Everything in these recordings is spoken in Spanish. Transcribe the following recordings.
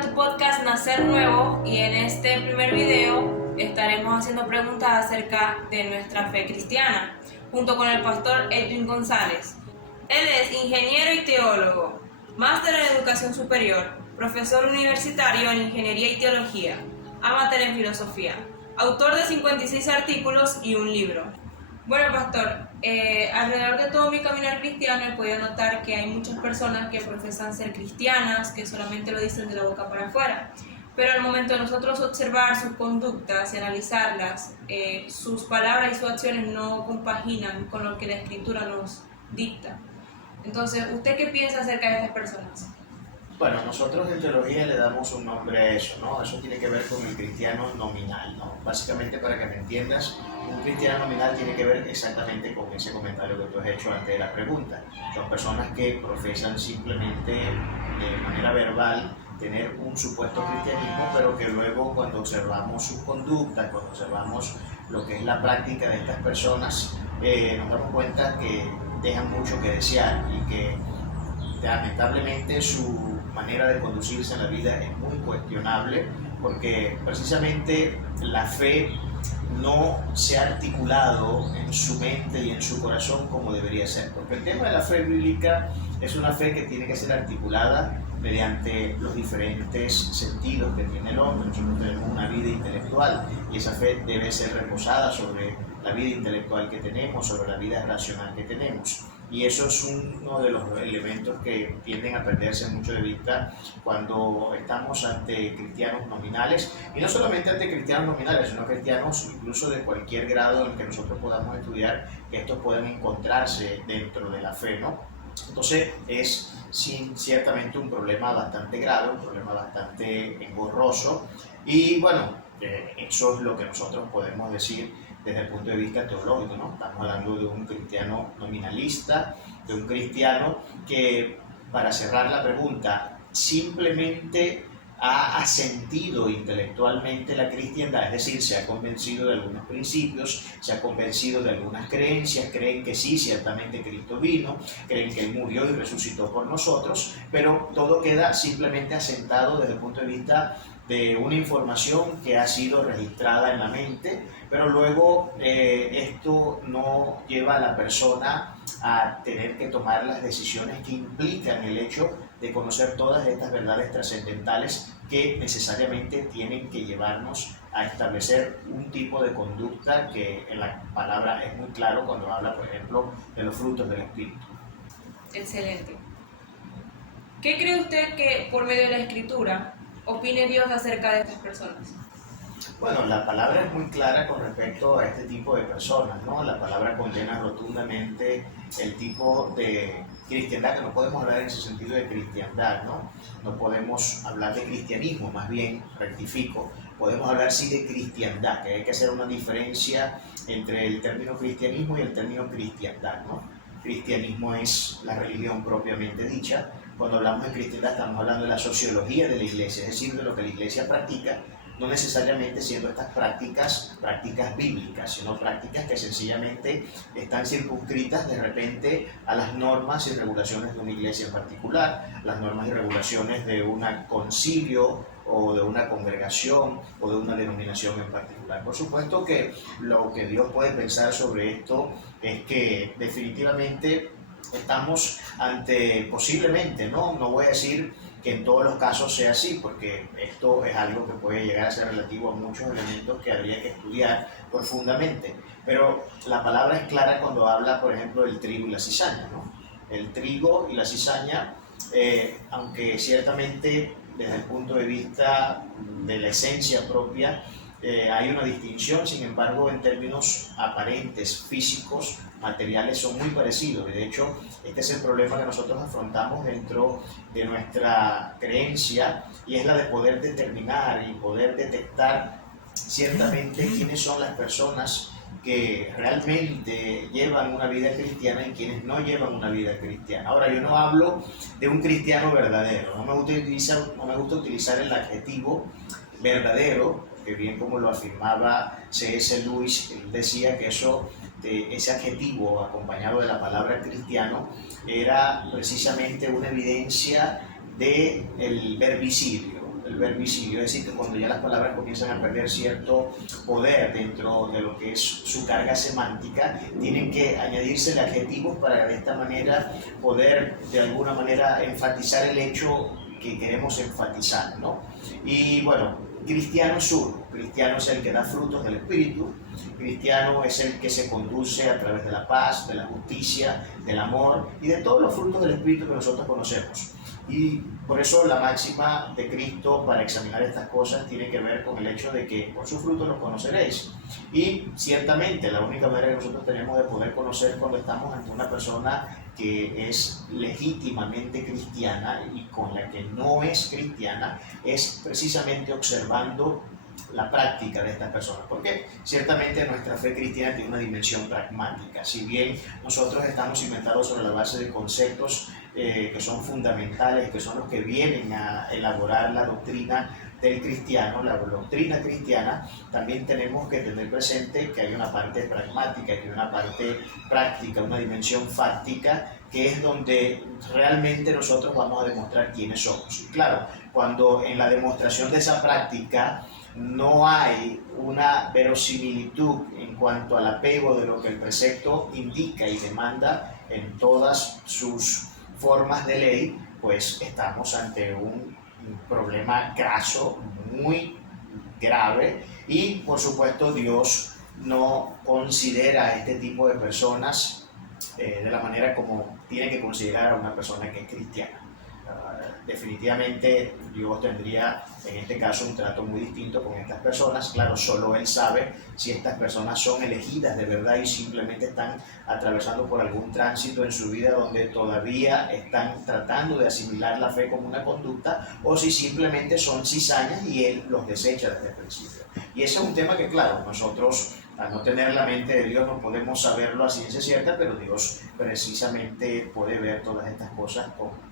a tu podcast Nacer Nuevo y en este primer video estaremos haciendo preguntas acerca de nuestra fe cristiana junto con el pastor Edwin González. Él es ingeniero y teólogo, máster en educación superior, profesor universitario en ingeniería y teología, amateur en filosofía, autor de 56 artículos y un libro. Bueno, pastor, alrededor de todo mi caminar cristiano he podido notar que hay muchas personas que profesan ser cristianas, que solamente lo dicen de la boca para afuera, pero al momento de nosotros observar sus conductas y analizarlas, sus palabras y sus acciones no compaginan con lo que la Escritura nos dicta. Entonces, ¿usted qué piensa acerca de estas personas? Bueno, nosotros en teología le damos un nombre a eso, ¿no? Eso tiene que ver con el cristiano nominal, ¿no? Básicamente, para que me entiendas, un cristiano nominal tiene que ver exactamente con ese comentario que tú has hecho antes de la pregunta. Son personas que profesan simplemente de manera verbal tener un supuesto cristianismo, pero que luego cuando observamos sus conductas, cuando observamos lo que es la práctica de estas personas, nos damos cuenta que dejan mucho que desear y que lamentablemente su manera de conducirse en la vida es muy cuestionable, porque precisamente la fe no se ha articulado en su mente y en su corazón como debería ser, porque el tema de la fe bíblica es una fe que tiene que ser articulada mediante los diferentes sentidos que tiene el hombre. Nosotros tenemos una vida intelectual y esa fe debe ser reposada sobre la vida intelectual que tenemos, sobre la vida racional que tenemos. Y eso es uno de los elementos que tienden a perderse mucho de vista cuando estamos ante cristianos nominales, y no solamente ante cristianos nominales, sino cristianos incluso de cualquier grado en el que nosotros podamos estudiar, que estos puedan encontrarse dentro de la fe, ¿no? Entonces es ciertamente un problema bastante grave, un problema bastante engorroso, y bueno, eso es lo que nosotros podemos decir desde el punto de vista teológico, ¿no? Estamos hablando de un cristiano nominalista, de un cristiano que, para cerrar la pregunta, simplemente ha asentido intelectualmente la cristiandad, es decir, se ha convencido de algunos principios, se ha convencido de algunas creencias, creen que sí, ciertamente Cristo vino, creen que Él murió y resucitó por nosotros, pero todo queda simplemente asentado desde el punto de vista de una información que ha sido registrada en la mente, pero luego esto no lleva a la persona a tener que tomar las decisiones que implican el hecho de conocer todas estas verdades trascendentales que necesariamente tienen que llevarnos a establecer un tipo de conducta que en la palabra es muy claro cuando habla, por ejemplo, de los frutos del Espíritu. Excelente. ¿Qué cree usted que por medio de la Escritura opine Dios acerca de estas personas? Bueno, la palabra es muy clara con respecto a este tipo de personas, ¿no? La palabra condena rotundamente el tipo de cristiandad, que no podemos hablar en ese sentido de cristiandad, ¿no? No podemos hablar de cristianismo, más bien, rectifico, podemos hablar sí de cristiandad, que hay que hacer una diferencia entre el término cristianismo y el término cristiandad, ¿no? Cristianismo es la religión propiamente dicha. Cuando hablamos de cristiandad estamos hablando de la sociología de la iglesia, es decir, de lo que la iglesia practica, no necesariamente siendo estas prácticas bíblicas, sino prácticas que sencillamente están circunscritas de repente a las normas y regulaciones de una iglesia en particular, las normas y regulaciones de un concilio o de una congregación o de una denominación en particular. Por supuesto que lo que Dios puede pensar sobre esto es que definitivamente estamos ante, posiblemente, no voy a decir que en todos los casos sea así, porque esto es algo que puede llegar a ser relativo a muchos elementos que habría que estudiar profundamente, pero la palabra es clara cuando habla, por ejemplo, del trigo y la cizaña, ¿no? El trigo y la cizaña, aunque ciertamente desde el punto de vista de la esencia propia hay una distinción, sin embargo, en términos aparentes, físicos, materiales, son muy parecidos. De hecho, este es el problema que nosotros afrontamos dentro de nuestra creencia, y es la de poder determinar y poder detectar ciertamente quiénes son las personas que realmente llevan una vida cristiana y quienes no llevan una vida cristiana. Ahora, yo no hablo de un cristiano verdadero, no me gusta utilizar el adjetivo verdadero, que bien como lo afirmaba C.S. Lewis, él decía que ese adjetivo acompañado de la palabra cristiano era precisamente una evidencia del verbicidio. el verbicidio, es decir, que cuando ya las palabras comienzan a perder cierto poder dentro de lo que es su carga semántica, tienen que añadirse adjetivos para de esta manera poder de alguna manera enfatizar el hecho que queremos enfatizar, ¿no? Y bueno, cristiano es uno, cristiano es el que da frutos del Espíritu, cristiano es el que se conduce a través de la paz, de la justicia, del amor y de todos los frutos del Espíritu que nosotros conocemos. Y por eso la máxima de Cristo para examinar estas cosas tiene que ver con el hecho de que por sus frutos los conoceréis. Y ciertamente la única manera que nosotros tenemos de poder conocer cuando estamos ante una persona que es legítimamente cristiana y con la que no es cristiana es precisamente observando la práctica de estas personas, porque ciertamente nuestra fe cristiana tiene una dimensión pragmática. Si bien nosotros estamos cimentados sobre la base de conceptos que son fundamentales, que son los que vienen a elaborar la doctrina del cristiano, la doctrina cristiana, también tenemos que tener presente que hay una parte pragmática, que hay una parte práctica, una dimensión fáctica, que es donde realmente nosotros vamos a demostrar quiénes somos. Y claro, cuando en la demostración de esa práctica no hay una verosimilitud en cuanto al apego de lo que el precepto indica y demanda en todas sus formas de ley, pues estamos ante un problema graso, muy grave, y por supuesto Dios no considera a este tipo de personas de la manera como tiene que considerar a una persona que es cristiana. Definitivamente Dios tendría en este caso un trato muy distinto con estas personas. Claro, solo Él sabe si estas personas son elegidas de verdad y simplemente están atravesando por algún tránsito en su vida donde todavía están tratando de asimilar la fe como una conducta, o si simplemente son cizañas y Él los desecha desde el principio. Y ese es un tema que, claro, nosotros al no tener la mente de Dios no podemos saberlo a ciencia cierta, pero Dios precisamente puede ver todas estas cosas con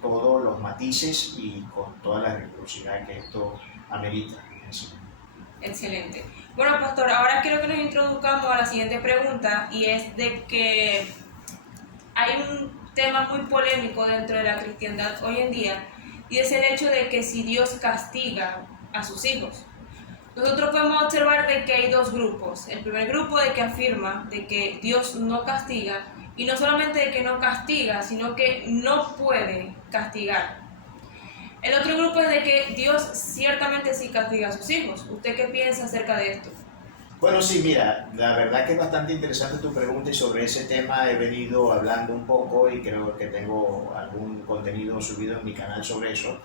todos los matices y con toda la rigurosidad que esto amerita. Sí. Excelente. Bueno, pastor, ahora quiero que nos introduzcamos a la siguiente pregunta, y es de que hay un tema muy polémico dentro de la cristiandad hoy en día, y es el hecho de que si Dios castiga a sus hijos. Nosotros podemos observar de que hay dos grupos. El primer grupo de que afirma de que Dios no castiga, y no solamente de que no castiga, sino que no puede castigar. El otro grupo es de que Dios ciertamente sí castiga a sus hijos. ¿Usted qué piensa acerca de esto? Bueno, sí, mira, la verdad que es bastante interesante tu pregunta, y sobre ese tema he venido hablando un poco y creo que tengo algún contenido subido en mi canal sobre eso.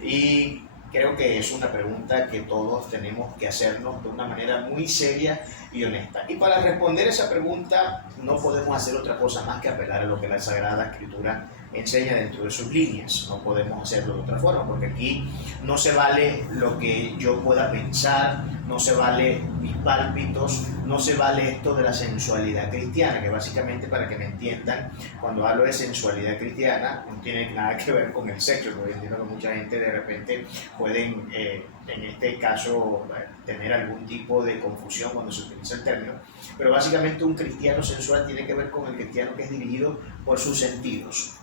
Y creo que es una pregunta que todos tenemos que hacernos de una manera muy seria y honesta. Y para responder esa pregunta no podemos hacer otra cosa más que apelar a lo que la Sagrada Escritura enseña dentro de sus líneas. No podemos hacerlo de otra forma, porque aquí no se vale lo que yo pueda pensar, no se vale mis pálpitos, no se vale esto de la sensualidad cristiana, que básicamente, para que me entiendan, cuando hablo de sensualidad cristiana no tiene nada que ver con el sexo, porque entiendo que mucha gente de repente pueden, en este caso, tener algún tipo de confusión cuando se utiliza el término, pero básicamente un cristiano sensual tiene que ver con el cristiano que es dirigido por sus sentidos,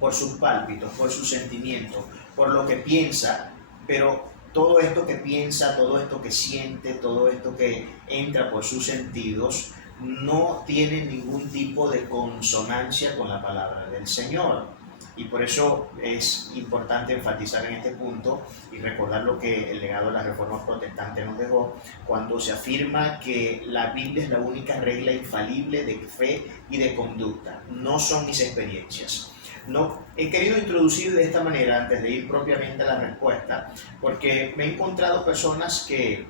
por sus pálpitos, por sus sentimientos, por lo que piensa, pero todo esto que piensa, todo esto que siente, todo esto que entra por sus sentidos, no tiene ningún tipo de consonancia con la palabra del Señor. Y por eso es importante enfatizar en este punto y recordar lo que el legado de la Reforma Protestante nos dejó, cuando se afirma que la Biblia es la única regla infalible de fe y de conducta, no son mis experiencias. No, he querido introducir de esta manera, antes de ir propiamente a la respuesta, porque me he encontrado personas que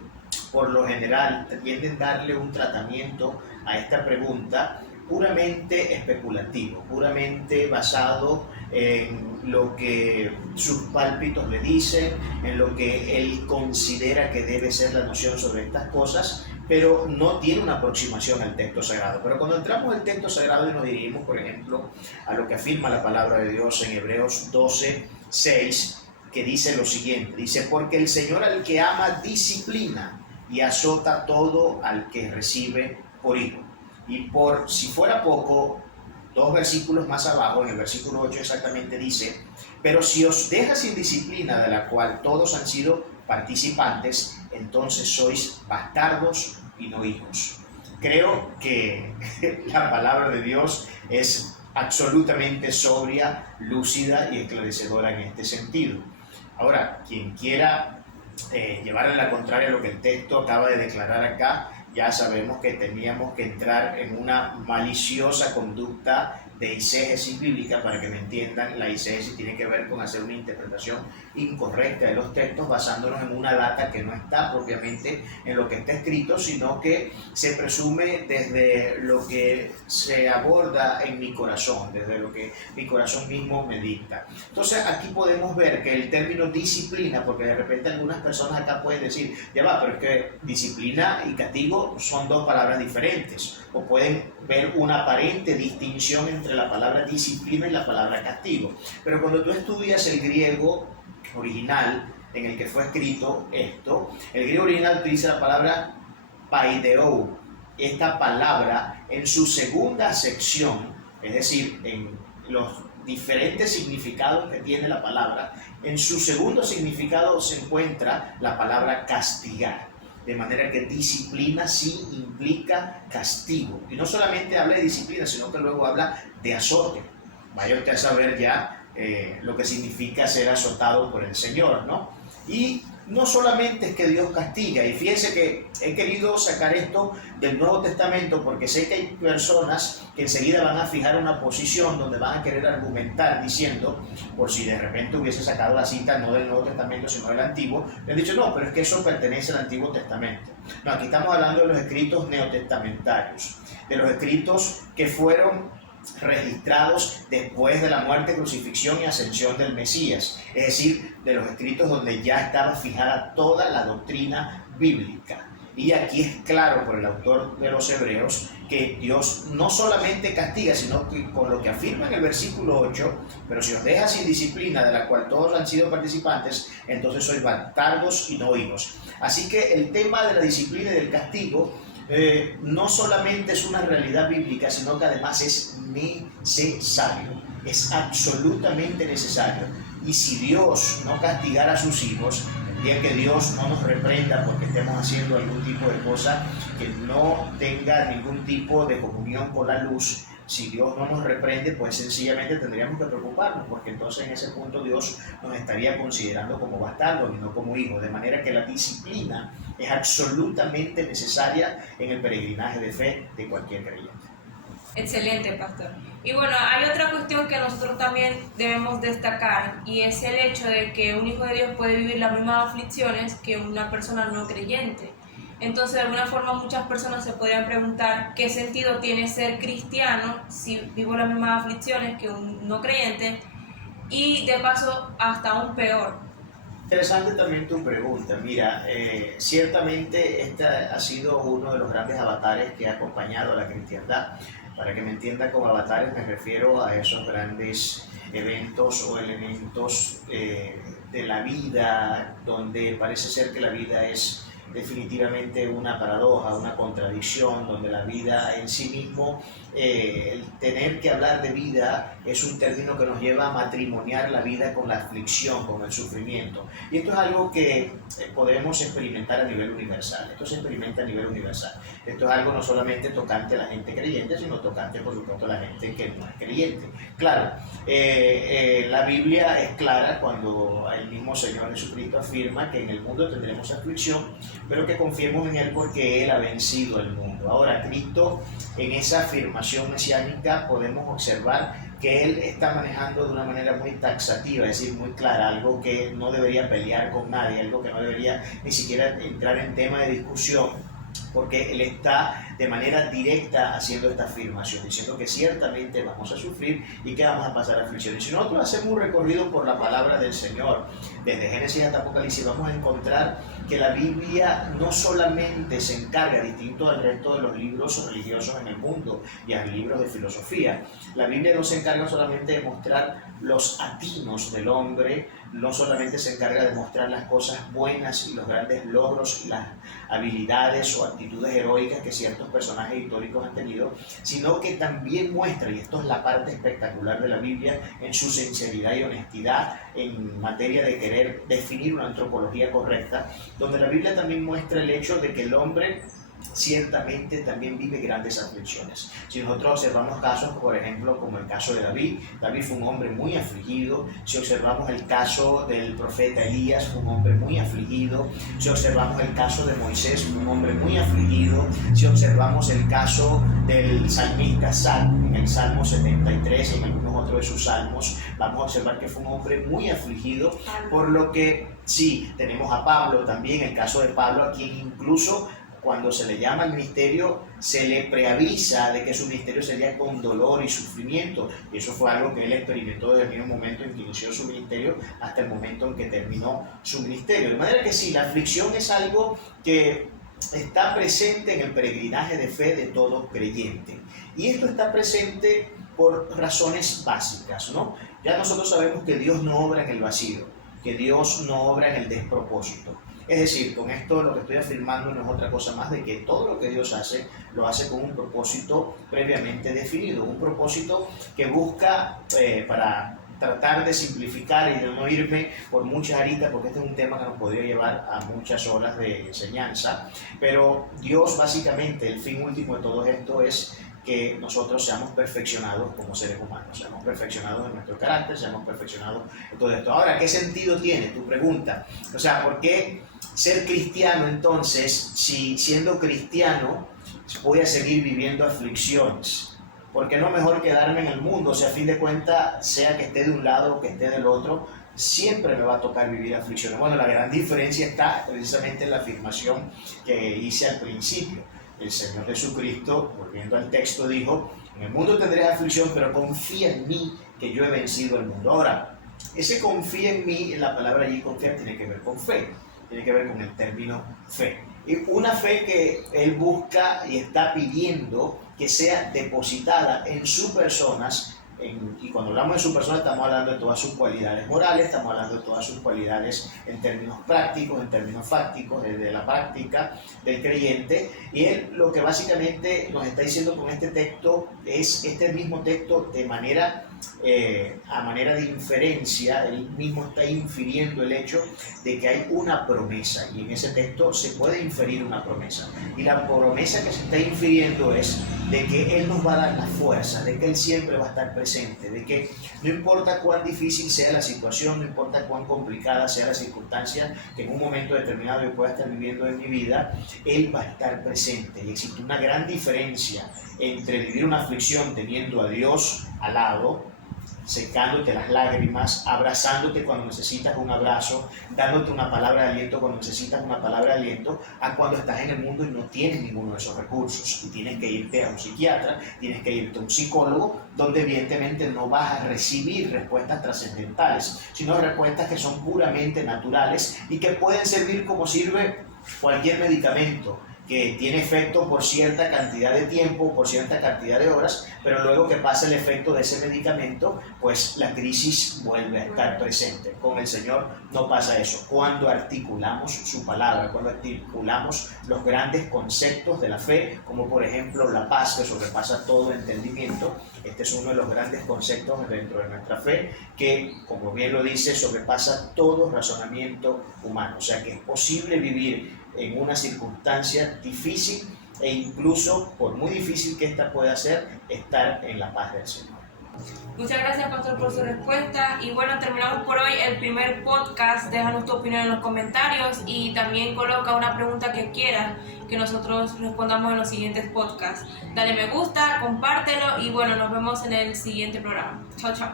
por lo general tienden a darle un tratamiento a esta pregunta puramente especulativo, puramente basado en lo que sus pálpitos le dicen, en lo que él considera que debe ser la noción sobre estas cosas, pero no tiene una aproximación al texto sagrado. Pero cuando entramos al texto sagrado y nos dirigimos, por ejemplo, a lo que afirma la palabra de Dios en Hebreos 12:6, que dice lo siguiente, dice: porque el Señor al que ama disciplina y azota todo al que recibe por hijo. Y por si fuera poco, 2 versículos más abajo, en el versículo 8 exactamente dice: Pero si os deja sin disciplina de la cual todos han sido participantes, entonces sois bastardos y no hijos. Creo que la palabra de Dios es absolutamente sobria, lúcida y esclarecedora en este sentido. Ahora, quien quiera llevar a la contraria lo que el texto acaba de declarar acá, ya sabemos que teníamos que entrar en una maliciosa conducta de eisegesis bíblica. Para que me entiendan, la eisegesis tiene que ver con hacer una interpretación incorrecta de los textos basándonos en una data que no está propiamente en lo que está escrito, sino que se presume desde lo que se aborda en mi corazón, desde lo que mi corazón mismo me dicta. Entonces aquí podemos ver que el término disciplina, porque de repente algunas personas acá pueden decir, ya va, pero es que disciplina y castigo son dos palabras diferentes, o pueden ver una aparente distinción entre la palabra disciplina y la palabra castigo. Pero cuando tú estudias el griego original en el que fue escrito esto, el griego original utiliza la palabra paideo. Esta palabra en su segunda sección, es decir, en los diferentes significados que tiene la palabra, en su segundo significado se encuentra la palabra castigar. De manera que disciplina sí implica castigo. Y no solamente habla de disciplina, sino que luego habla de azote. Vaya usted a saber ya lo que significa ser azotado por el Señor, ¿no? Y no solamente es que Dios castiga, y fíjense que he querido sacar esto del Nuevo Testamento porque sé que hay personas que enseguida van a fijar una posición donde van a querer argumentar diciendo, por si de repente hubiese sacado la cita no del Nuevo Testamento sino del Antiguo, le han dicho no, pero es que eso pertenece al Antiguo Testamento. No, aquí estamos hablando de los escritos neotestamentarios, de los escritos que fueron registrados después de la muerte, crucifixión y ascensión del Mesías, es decir, de los escritos donde ya estaba fijada toda la doctrina bíblica. Y aquí es claro por el autor de los Hebreos que Dios no solamente castiga, sino que con lo que afirma en el versículo 8, pero si os deja sin disciplina de la cual todos han sido participantes, entonces sois bastardos y no hijos. Así que el tema de la disciplina y del castigo no solamente es una realidad bíblica, sino que además es necesario, es absolutamente necesario. Y si Dios no castigara a sus hijos, el día que Dios no nos reprenda porque estemos haciendo algún tipo de cosa que no tenga ningún tipo de comunión con la luz, si Dios no nos reprende, pues sencillamente tendríamos que preocuparnos, porque entonces en ese punto Dios nos estaría considerando como bastardos y no como hijos. De manera que la disciplina es absolutamente necesaria en el peregrinaje de fe de cualquier creyente. Excelente, pastor. Y bueno, hay otra cuestión que nosotros también debemos destacar, y es el hecho de que un hijo de Dios puede vivir las mismas aflicciones que una persona no creyente. Entonces, de alguna forma, muchas personas se podrían preguntar qué sentido tiene ser cristiano si vivo las mismas aflicciones que un no creyente, y de paso hasta aún peor. Interesante también tu pregunta. Mira, ciertamente este ha sido uno de los grandes avatares que ha acompañado a la cristiandad. Para que me entienda con avatares me refiero a esos grandes eventos o elementos de la vida donde parece ser que la vida es definitivamente una paradoja, una contradicción, donde la vida en sí mismo, el tener que hablar de vida es un término que nos lleva a matrimoniar la vida con la aflicción, con el sufrimiento. Y esto es algo que podemos experimentar a nivel universal. Esto se experimenta a nivel universal. Esto es algo no solamente tocante a la gente creyente, sino tocante, por supuesto, a la gente que no es creyente. Claro, la Biblia es clara cuando el mismo Señor Jesucristo afirma que en el mundo tendremos aflicción, pero que confiemos en Él porque Él ha vencido el mundo. Ahora, Cristo, en esa afirmación mesiánica podemos observar que Él está manejando de una manera muy taxativa, es decir, muy clara, algo que no debería pelear con nadie, algo que no debería ni siquiera entrar en tema de discusión, porque Él está de manera directa haciendo esta afirmación, diciendo que ciertamente vamos a sufrir y que vamos a pasar aflicciones. Si nosotros hacemos un recorrido por la palabra del Señor, desde Génesis hasta Apocalipsis, vamos a encontrar que la Biblia no solamente se encarga, distinto al resto de los libros religiosos en el mundo y a los libros de filosofía, la Biblia no se encarga solamente de mostrar los atinos del hombre, no solamente se encarga de mostrar las cosas buenas y los grandes logros, las habilidades o actitudes heroicas que ciertos personajes históricos han tenido, sino que también muestra, y esto es la parte espectacular de la Biblia, en su sinceridad y honestidad en materia de querer definir una antropología correcta, donde la Biblia también muestra el hecho de que el hombre ciertamente también vive grandes aflicciones. Si nosotros observamos casos, por ejemplo, como el caso de David, David fue un hombre muy afligido. Si observamos el caso del profeta Elías, fue un hombre muy afligido. Si observamos el caso de Moisés, fue un hombre muy afligido. Si observamos el caso del salmista en el Salmo 73 y en algunos otros de sus salmos, vamos a observar que fue un hombre muy afligido, por lo que sí, tenemos a Pablo también, el caso de Pablo, a quien incluso cuando se le llama al ministerio, se le preavisa de que su ministerio sería con dolor y sufrimiento. Y eso fue algo que él experimentó desde el mismo momento en que inició su ministerio hasta el momento en que terminó su ministerio. De manera que sí, la aflicción es algo que está presente en el peregrinaje de fe de todo creyente. Y esto está presente por razones básicas, ¿no? Ya nosotros sabemos que Dios no obra en el vacío, que Dios no obra en el despropósito. Es decir, con esto lo que estoy afirmando no es otra cosa más de que todo lo que Dios hace, lo hace con un propósito previamente definido, un propósito que busca, para tratar de simplificar y de no irme por muchas aristas, porque este es un tema que nos podría llevar a muchas horas de enseñanza, pero Dios básicamente, el fin último de todo esto es que nosotros seamos perfeccionados como seres humanos, seamos perfeccionados en nuestro carácter, seamos perfeccionados en todo esto. Ahora, ¿qué sentido tiene tu pregunta? O sea, ¿por qué ser cristiano entonces, si siendo cristiano voy a seguir viviendo aflicciones? ¿Por qué no mejor quedarme en el mundo? O sea, a fin de cuentas, sea que esté de un lado o que esté del otro, siempre me va a tocar vivir aflicciones. Bueno, la gran diferencia está precisamente en la afirmación que hice al principio. El Señor Jesucristo, volviendo al texto, dijo: en el mundo tendréis aflicción, pero confía en mí, que yo he vencido el mundo. Ahora, ese confía en mí, la palabra allí confiar tiene que ver con fe, tiene que ver con el término fe. Y una fe que Él busca y está pidiendo que sea depositada en sus personas. Y cuando hablamos de su persona estamos hablando de todas sus cualidades morales, estamos hablando de todas sus cualidades en términos prácticos, en términos fácticos, desde la práctica del creyente. Y él lo que básicamente nos está diciendo con este texto es este mismo texto de manera, a manera de inferencia. Él mismo está infiriendo el hecho de que hay una promesa, y en ese texto se puede inferir una promesa. Y la promesa que se está infiriendo es de que Él nos va a dar la fuerza, de que Él siempre va a estar presente, de que no importa cuán difícil sea la situación, no importa cuán complicada sea la circunstancia que en un momento determinado yo pueda estar viviendo en mi vida, Él va a estar presente. Y existe una gran diferencia entre vivir una aflicción teniendo a Dios al lado, secándote las lágrimas, abrazándote cuando necesitas un abrazo, dándote una palabra de aliento cuando necesitas una palabra de aliento, a cuando estás en el mundo y no tienes ninguno de esos recursos y tienes que irte a un psiquiatra, tienes que irte a un psicólogo, donde evidentemente no vas a recibir respuestas trascendentales, sino respuestas que son puramente naturales y que pueden servir como sirve cualquier medicamento, que tiene efecto por cierta cantidad de tiempo, por cierta cantidad de horas, pero luego que pasa el efecto de ese medicamento, pues la crisis vuelve a estar presente. Con el Señor no pasa eso. Cuando articulamos su palabra, cuando articulamos los grandes conceptos de la fe, como por ejemplo la paz que sobrepasa todo entendimiento, este es uno de los grandes conceptos dentro de nuestra fe, que, como bien lo dice, sobrepasa todo razonamiento humano. O sea que es posible vivir en una circunstancia difícil e incluso, por muy difícil que esta pueda ser, estar en la paz del Señor. Muchas gracias, Pastor, por su respuesta. Y bueno, terminamos por hoy el primer podcast. Déjanos tu opinión en los comentarios y también coloca una pregunta que quieras que nosotros respondamos en los siguientes podcasts. Dale me gusta, compártelo y bueno, nos vemos en el siguiente programa. Chao, chao.